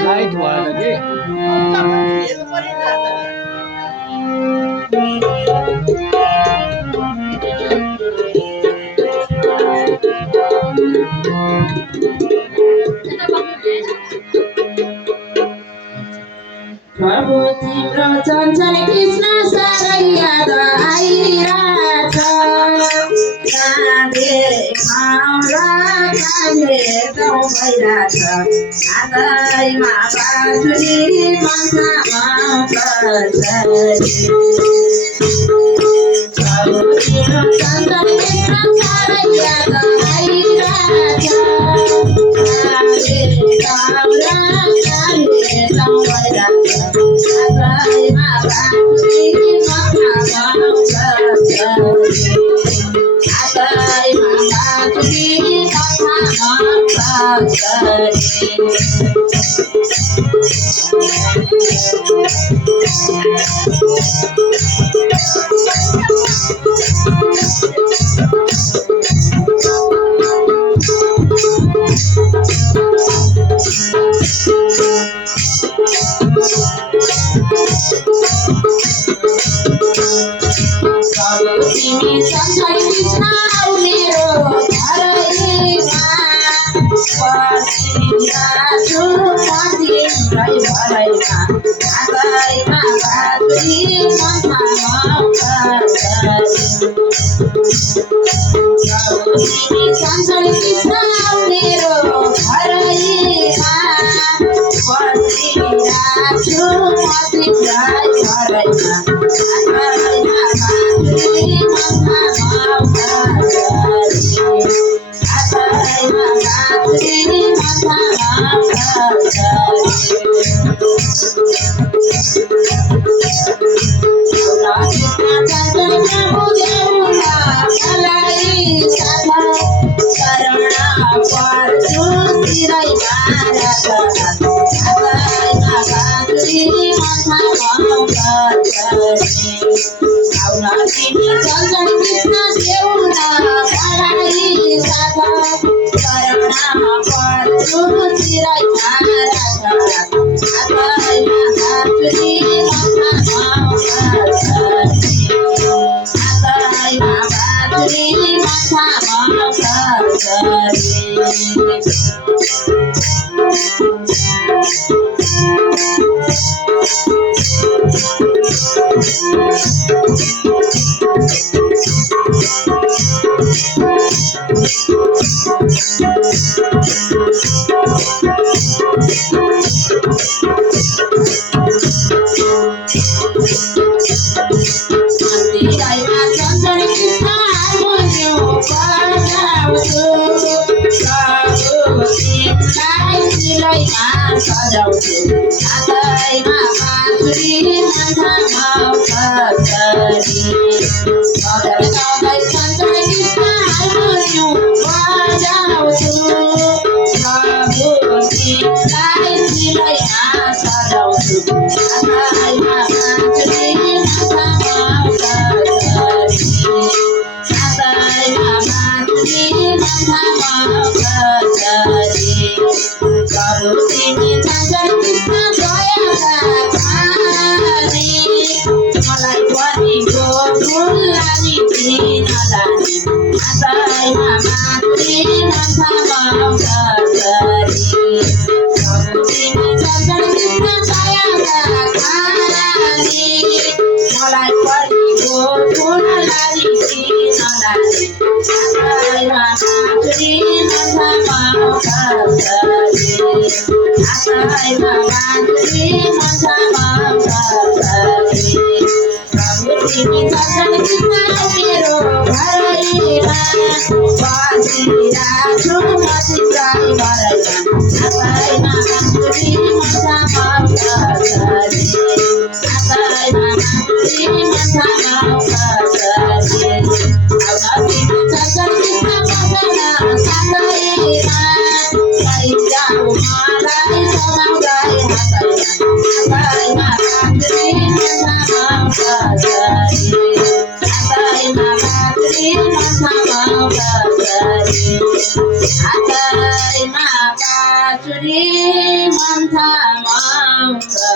Light भएर के प्रभु तिम्रो चञ्चल कृष्ण साह्रै याद आइरहेछ काँधे माउरा काँधे गाउँ भइरहेछ हातैमा बाँसुरी मनमा प्रभु तिम्रो चञ्चल कृष्ण साह्रै याद आइरहेछ काँधे माउरा काँधे गाउँ भइरहेछ तिमी संसार कृष्ण मेरो घरैमा बसिरहेछु तिम्रै भरैमा हातैमा बाँसुरी मनमा तिमी संसार कृष्ण मेरो घरैमा बसिरहेछु तिम्रै भरैमा मलाई पनि कृष्ण मेरो घरैमा बसिरहेछु म तिम्रै घरैमा आफैमा मान्छुरी मनमा माउका गरे आफैमा मान्छुरी मनमा माउका गरे तिम्रो चञ्चल कृष्ण बसना साथैमा लैजाऊ मलाई समाउँदै हातैमा आफैमा मान्छुरी मनमा माउका गरे आफैमा मान्छुरी मनमा माउका गरे आफैमा मान्छुरी मनमा माउका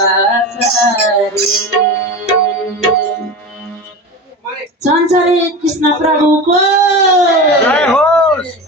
गरे चञ्चले कृष्ण प्रभुको जय होस्।